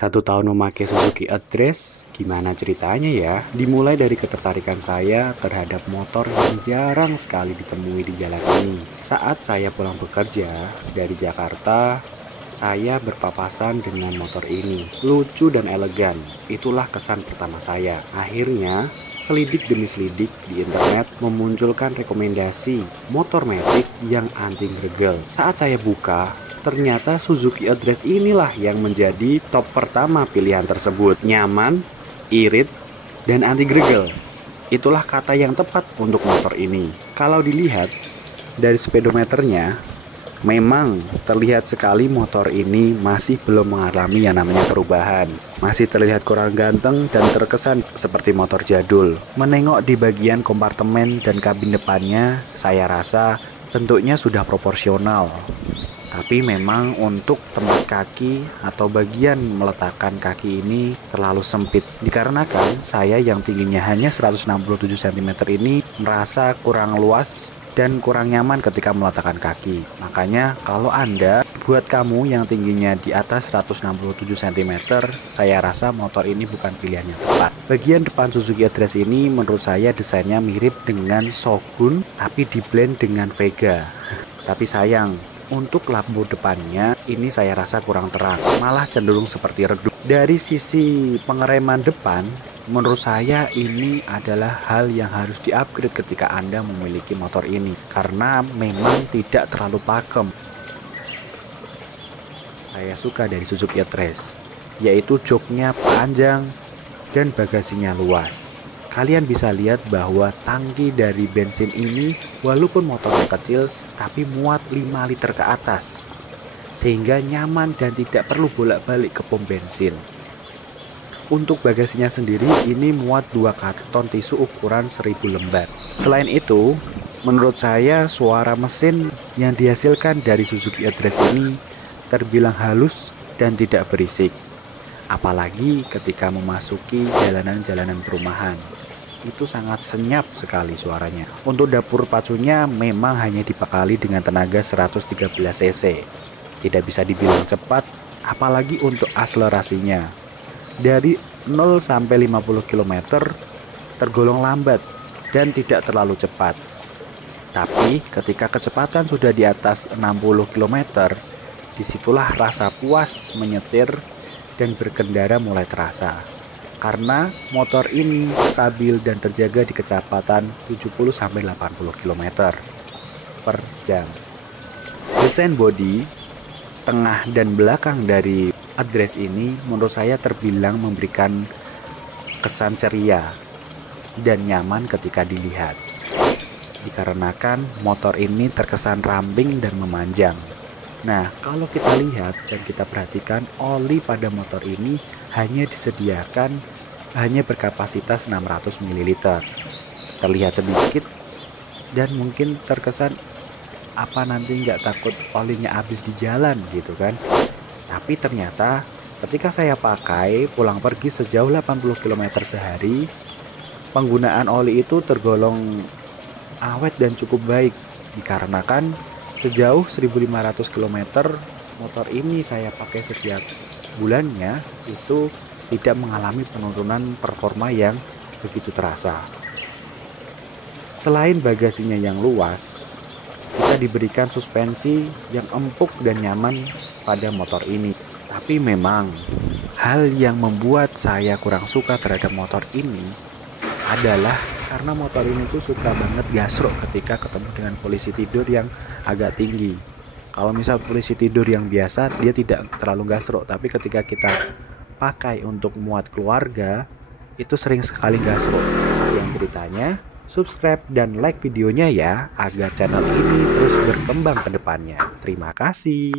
1 tahun memakai Suzuki Address, gimana ceritanya ya? Dimulai dari ketertarikan saya terhadap motor yang jarang sekali ditemui di jalan ini. Saat saya pulang bekerja dari Jakarta, saya berpapasan dengan motor ini. Lucu dan elegan, itulah kesan pertama saya. Akhirnya, selidik demi selidik di internet memunculkan rekomendasi motor matic yang anti gregel. Saat saya buka, ternyata Suzuki Address inilah yang menjadi top pertama pilihan tersebut. Nyaman, irit, dan anti gregel. Itulah kata yang tepat untuk motor ini. Kalau dilihat dari speedometernya, memang terlihat sekali motor ini masih belum mengalami yang namanya perubahan. Masih terlihat kurang ganteng dan terkesan seperti motor jadul. Menengok di bagian kompartemen dan kabin depannya, saya rasa bentuknya sudah proporsional. Tapi memang untuk tempat kaki atau bagian meletakkan kaki ini terlalu sempit. Dikarenakan saya yang tingginya hanya 167 cm ini merasa kurang luas dan kurang nyaman ketika meletakkan kaki. Makanya kalau Anda, buat kamu yang tingginya di atas 167 cm, saya rasa motor ini bukan pilihan yang tepat. Bagian depan Suzuki Address ini menurut saya desainnya mirip dengan Shogun tapi diblend dengan Vega. Tapi sayang, untuk lampu depannya ini saya rasa kurang terang, malah cenderung seperti redup. Dari sisi pengereman depan, menurut saya ini adalah hal yang harus di-upgrade ketika Anda memiliki motor ini, karena memang tidak terlalu pakem. Saya suka dari Suzuki Address, yaitu joknya panjang dan bagasinya luas. Kalian bisa lihat bahwa tangki dari bensin ini walaupun motornya kecil tapi muat 5 liter ke atas, sehingga nyaman dan tidak perlu bolak-balik ke pom bensin. Untuk bagasinya sendiri ini muat 2 karton tisu ukuran 1000 lembar. Selain itu, menurut saya suara mesin yang dihasilkan dari Suzuki Address ini terbilang halus dan tidak berisik. Apalagi ketika memasuki jalanan-jalanan perumahan, itu sangat senyap sekali suaranya. Untuk dapur pacunya memang hanya dibekali dengan tenaga 113 cc. Tidak bisa dibilang cepat, apalagi untuk akselerasinya. Dari 0 sampai 50 km tergolong lambat dan tidak terlalu cepat. Tapi ketika kecepatan sudah di atas 60 km, disitulah rasa puas menyetir dan berkendara mulai terasa. Karena motor ini stabil dan terjaga di kecepatan 70 sampai 80 km per jam. Desain bodi tengah dan belakang dari Address ini menurut saya terbilang memberikan kesan ceria dan nyaman ketika dilihat. Dikarenakan motor ini terkesan ramping dan memanjang. Nah, kalau kita lihat dan kita perhatikan, oli pada motor ini hanya berkapasitas 600 ml. Terlihat sedikit dan mungkin terkesan apa nanti nggak takut olinya habis di jalan gitu kan. Tapi ternyata ketika saya pakai pulang pergi sejauh 80 km sehari, penggunaan oli itu tergolong awet dan cukup baik. Dikarenakan sejauh 1500 km motor ini saya pakai setiap bulannya itu tidak mengalami penurunan performa yang begitu terasa. Selain bagasinya yang luas, kita diberikan suspensi yang empuk dan nyaman pada motor ini. Tapi memang hal yang membuat saya kurang suka terhadap motor ini adalah karena motor ini tuh suka banget gasrok ketika ketemu dengan posisi tidur yang agak tinggi. Kalau misal posisi tidur yang biasa dia tidak terlalu gasrok, tapi ketika kita pakai untuk muat keluarga itu sering sekali gasrok. Sekian ceritanya, subscribe dan like videonya ya agar channel ini terus berkembang ke depannya. Terima kasih.